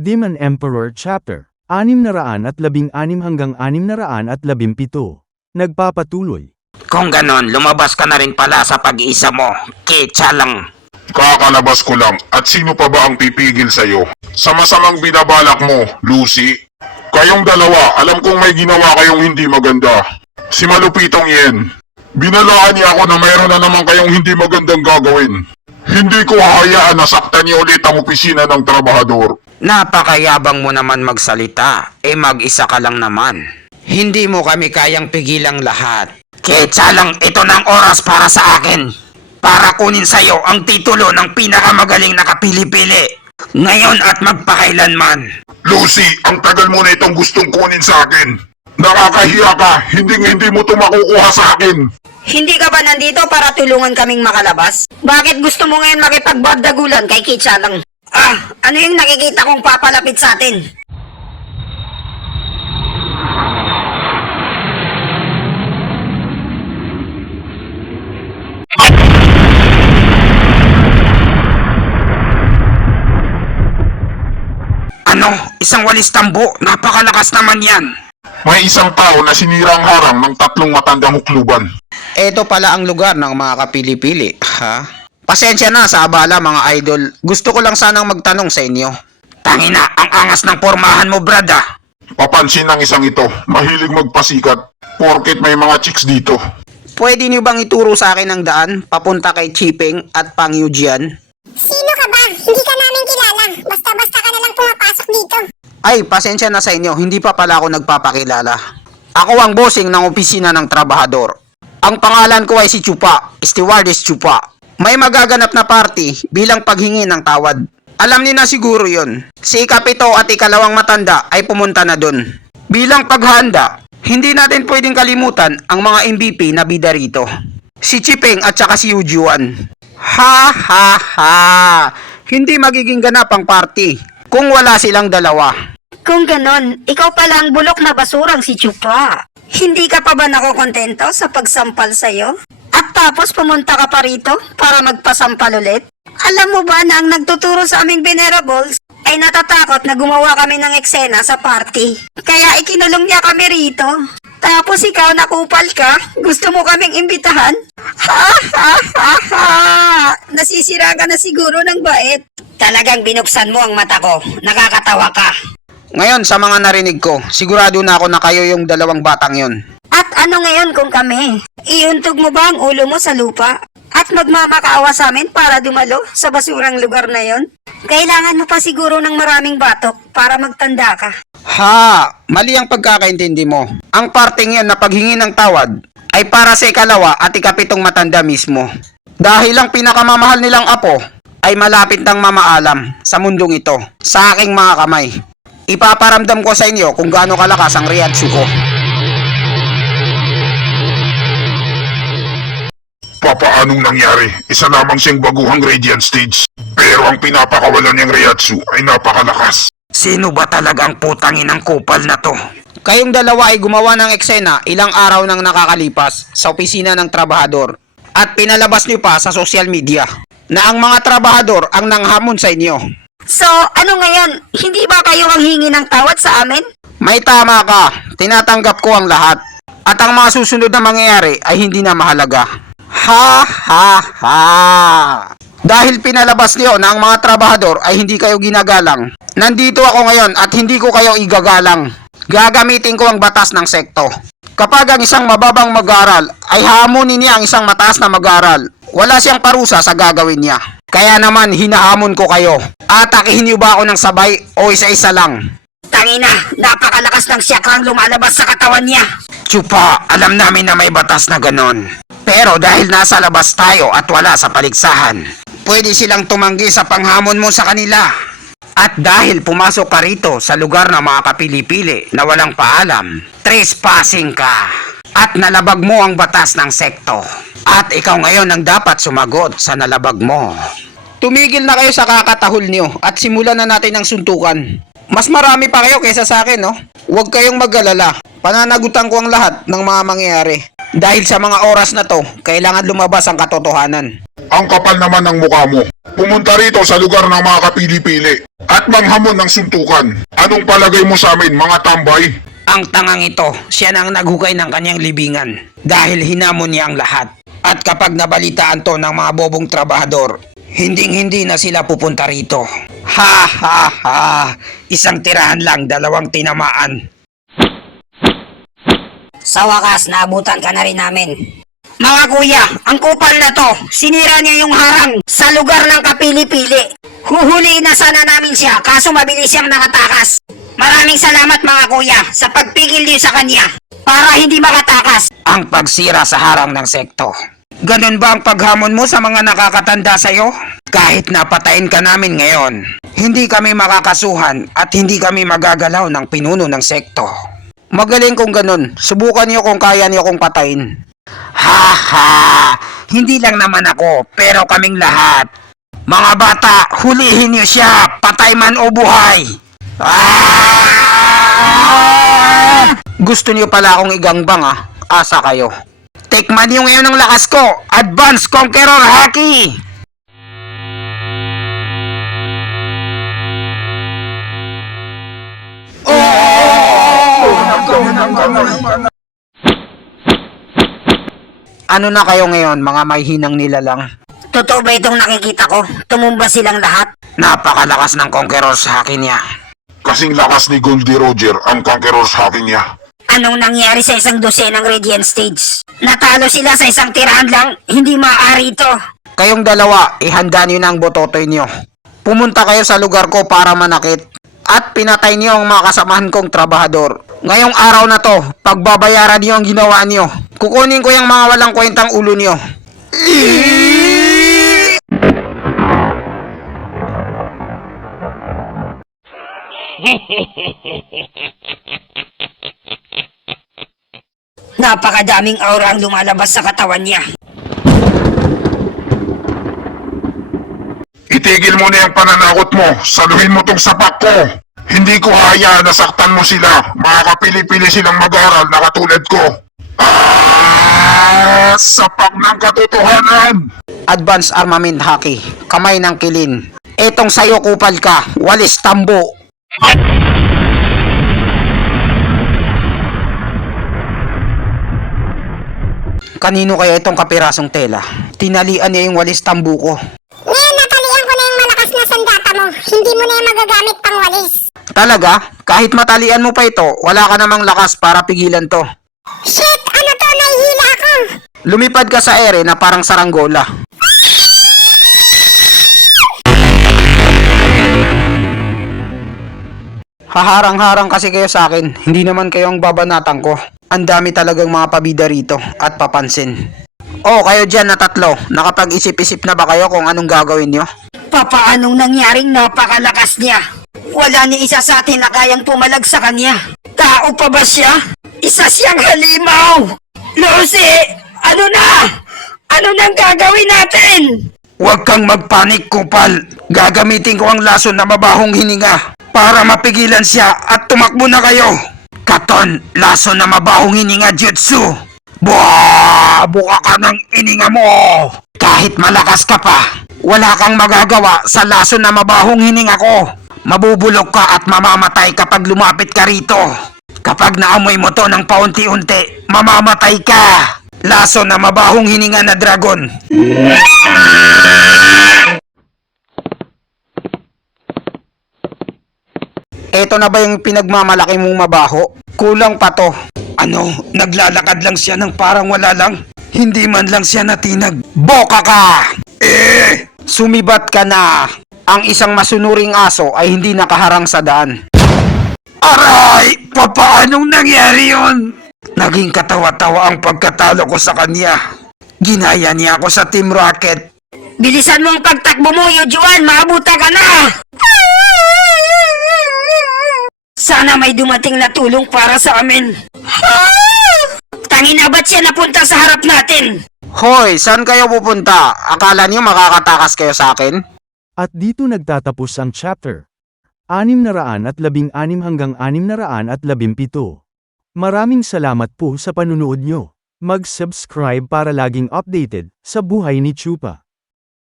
Demon Emperor Chapter 616 hanggang 617. Nagpapatuloy. Kung ganon, lumabas ka na rin pala sa pag-iisa mo. Kitsa lang. Kakalabas ko lang at sino pa ba ang pipigil sa'yo? Sa masamang binabalak mo, Lucy. Kayong dalawa, alam kong may ginawa kayong hindi maganda. Si Malupitong Yen. Binalaan niya ako na mayroon na naman kayong hindi magandang gagawin. Hindi ko hahayaan na saktan niyo ulit ang opisina ng trabahador. Napakayabang mo naman magsalita. Mag-isa ka lang naman. Hindi mo kami kayang pigilang lahat. Kitsa lang, ito ng oras para sa akin. Para kunin sa'yo ang titulo ng pinakamagaling na kapili-pili. Ngayon at magpakailanman. Lucy, ang tagal mo na itong gustong kunin sa akin. Nakakahiya ka, hindi mo ito makukuha sa akin. Hindi ka ba nandito para tulungan kaming makalabas? Bakit gusto mo ngayon makipagbardagulan kay Kitsa lang? Ano yung nakikita kong papalapit sa atin? Ano? Isang walis tambo? Napakalakas naman yan. May isang tao na sinira ang harang ng 3 matandang hukluban. Ito pala ang lugar ng mga kapili-pili, ha? Pasensya na sa abala mga idol. Gusto ko lang sanang magtanong sa inyo. Tangina, ang angas ng pormahan mo, brad ah. Papansin ng isang ito, mahilig magpasikat, porket may mga chicks dito. Pwede niyo bang ituro sa akin ang daan papunta kay Chipeng at Pang Yujian? Sino ka ba? Hindi ka namin kilala. Basta-basta ka na lang pumapasok dito. Ay, pasensya na sa inyo, hindi pa pala ako nagpapakilala. Ako ang bossing ng opisina ng trabahador. Ang pangalan ko ay si Chupa, Stewardess Chupa. May magaganap na party bilang paghingi ng tawad. Alam niyo na siguro yon. Si Ikapito at Ikalawang matanda ay pumunta na dun. Bilang paghanda, hindi natin pwedeng kalimutan ang mga MVP na bida rito. Si Chipeng at saka si Yujuan. Ha ha ha! Hindi magiging ganap ang party kung wala silang dalawa. Kung ganon, ikaw pala ang bulok na basurang si Chupa. Hindi ka pa ba nakokontento sa pagsampal sa'yo? At tapos pumunta ka pa rito para magpasampal ulit? Alam mo ba na ang nagtuturo sa aming venerables ay natatakot na gumawa kami ng eksena sa party? Kaya ikinulong niya kami rito. Tapos ikaw nakupal ka? Gusto mo kaming imbitahan? Ha ha ha ha! Nasisira ka na siguro ng bait. Talagang binuksan mo ang mata ko. Nakakatawa ka. Ngayon sa mga narinig ko, sigurado na ako na kayo yung dalawang batang yon. At ano ngayon kung kami? Iuntog mo ba ang ulo mo sa lupa? At magmamakaawa sa amin para dumalo sa basurang lugar na yon? Kailangan mo pa siguro ng maraming batok para magtanda ka. Ha! Mali ang pagkakaintindi mo. Ang parting yon na paghingi ng tawad ay para sa Ikalawa at Ikapitong matanda mismo. Dahil ang pinakamamahal nilang apo ay malapit ng mamaalam sa mundong ito sa aking mga kamay. Ipaparamdam ko sa inyo kung gaano kalakas ang Reiatsu ko. Papaanong nangyari? Isa lamang siyang baguhang Radiant Stage. Pero ang pinapakawalan niyang Reiatsu ay napakalakas. Sino ba talaga ang putangin ng kupal na to? Kayong dalawa ay gumawa ng eksena ilang araw nang nakakalipas sa opisina ng trabahador at pinalabas niyo pa sa social media na ang mga trabahador ang nanghamon sa inyo. So, ano ngayon? Hindi ba kayo ang hingi ng tawad sa amin? May tama ka, tinatanggap ko ang lahat at ang mga susunod na mangyayari ay hindi na mahalaga. Ha ha ha! Dahil pinalabas niyo na ang mga trabahador ay hindi kayo ginagalang, nandito ako ngayon at hindi ko kayo igagalang. Gagamitin ko ang batas ng sekto. Kapag ang isang mababang mag-aaral ay hamunin niya ang isang mataas na mag-aaral, wala siyang parusa sa gagawin niya. Kaya naman hinahamon ko kayo. Atakihin niyo ba ako ng sabay o isa-isa lang? Tangina, napakalakas ng siyakang lumalabas sa katawan niya. Chupa, alam namin na may batas na ganon. Pero dahil nasa labas tayo at wala sa paligsahan, pwede silang tumanggi sa panghamon mo sa kanila. At dahil pumasok ka rito sa lugar ng mga kapili-pili na walang paalam, trespassing ka. At nalabag mo ang batas ng sekto. At ikaw ngayon ang dapat sumagot sa nalabag mo. Tumigil na kayo sa kakatahol niyo at simulan na natin ang suntukan. Mas marami pa kayo kaysa sa akin, no? Huwag kayong mag-alala. Pananagutan ko ang lahat ng mga mangyayari. Dahil sa mga oras na to, kailangan lumabas ang katotohanan. Ang kapal naman ng mukha mo. Pumunta rito sa lugar ng mga kapili-pili at manghamon ng suntukan. Anong palagay mo sa amin, mga tambay? Ang tangang ito, siya nang naghukay ng kanyang libingan dahil hinamon niya ang lahat. At kapag nabalitaan to ng mga bobong trabahador, hinding-hindi na sila pupunta rito. Ha ha ha! Isang tirahan lang, 2 tinamaan. Sa wakas, naabutan ka na rin namin. Mga kuya, ang kupal na to, sinira niya yung harang sa lugar ng kapili-pili. Huhuliin na sana namin siya, kaso mabilis siyang nakatakas. Maraming salamat mga kuya sa pagpigil niyo sa kanya para hindi makatakas. Ang pagsira sa harang ng sekto. Ganun ba ang paghamon mo sa mga nakakatanda sa'yo? Kahit napatayin ka namin ngayon, hindi kami makakasuhan at hindi kami magagalaw ng pinuno ng sekto. Magaling kung ganun, subukan niyo kung kaya niyo kong patayin. Ha ha! Hindi lang naman ako, pero kaming lahat. Mga bata, hulihin niyo siya, patay man o buhay. Ah! Gusto niyo pala akong igangbang asa kayo. Tikman niyo ngayon ang lakas ko, Advance Conqueror Haki! Ano na kayo ngayon, mga may hinang nilalang? Totoo ba itong nakikita ko? Tumumba silang lahat? Napakalakas ng Conqueror sa akin niya. Kasing lakas ni Goldie Roger ang Conqueror's Haki niya. Anong nangyari sa isang dosenang Radiant Stage? Natalo sila sa isang tirahan lang? Hindi maaari ito. Kayong dalawa, ihanda niyo na ang bototoy niyo. Pumunta kayo sa lugar ko para manakit. At pinatay niyo ang mga kasamahan kong trabahador. Ngayong araw na to, pagbabayaran niyo ang ginawa niyo. Kukunin ko yung mga walang kwentang ulo niyo. Napakadaming aura ang lumalabas sa katawan niya. Itigil mo na yung pananakot mo. Saluhin mo tong sapak ko. Hindi ko hayaan na saktan mo sila. Mga kapili-pili silang mag-aral na katulad ko. Sapak ng katotohanan. Advance Armament Haki, kamay ng kilin. Etong sayo kupal ka, walis tambo. Kanino kaya itong kapirasong tela? Tinalian niya yung walis tambo ko. Ngayon natalian ko na yung malakas na sandata mo. Hindi mo na yung magagamit pang walis. Talaga? Kahit matalian mo pa ito, wala ka namang lakas para pigilan to. Shit! Ano to? Nahihila ako! Lumipad ka sa ere na parang saranggola. Haharang-harang kasi kayo sa akin, hindi naman kayo ang babanatan ko. Ang dami talagang mga pabida rito at papansin. Oh, kayo dyan na tatlo, nakapag-isip-isip na ba kayo kung anong gagawin nyo? Papaanong nangyaring napakalakas niya? Wala ni isa sa atin na kayang pumalag sa kanya. Tao pa ba siya? Isa siyang halimaw! Lucy! Ano na? Ano nang gagawin natin? Huwag kang magpanik, kupal. Gagamitin ko ang lason na mabahong hininga para mapigilan siya at tumakbo na kayo. Katon, lason na mabahong hininga jutsu. Buah! Buka ka ng ininga mo! Kahit malakas ka pa, wala kang magagawa sa lason na mabahong hininga ko. Mabubulok ka at mamamatay kapag lumapit ka rito. Kapag naamoy mo to ng paunti-unti, mamamatay ka. Lason na mabahong hininga na dragon. Eto na ba yung pinagmamalaki mong mabaho? Kulang pa to. Ano, naglalakad lang siya ng parang wala lang? Hindi man lang siya natinag. Boka ka! Sumibat ka na. Ang isang masunuring aso ay hindi nakaharang sa daan. Aray! Papaanong nangyari yun? Naging katawa-tawa ang pagkatalo ko sa kanya. Ginaya niya ako sa Team Rocket. Bilisan mo ang pagtakbo mo, Yujuan! Maabuta ka na! Sana may dumating na tulong para sa amin. Tangina, ba't siya napunta sa harap natin? Hoy, saan kayo pupunta? Akala niyo makakatakas kayo sa akin? At dito nagtatapos ang chapter 616 hanggang 617. Maraming salamat po sa panunood nyo. Mag-subscribe para laging updated sa buhay ni Chupa.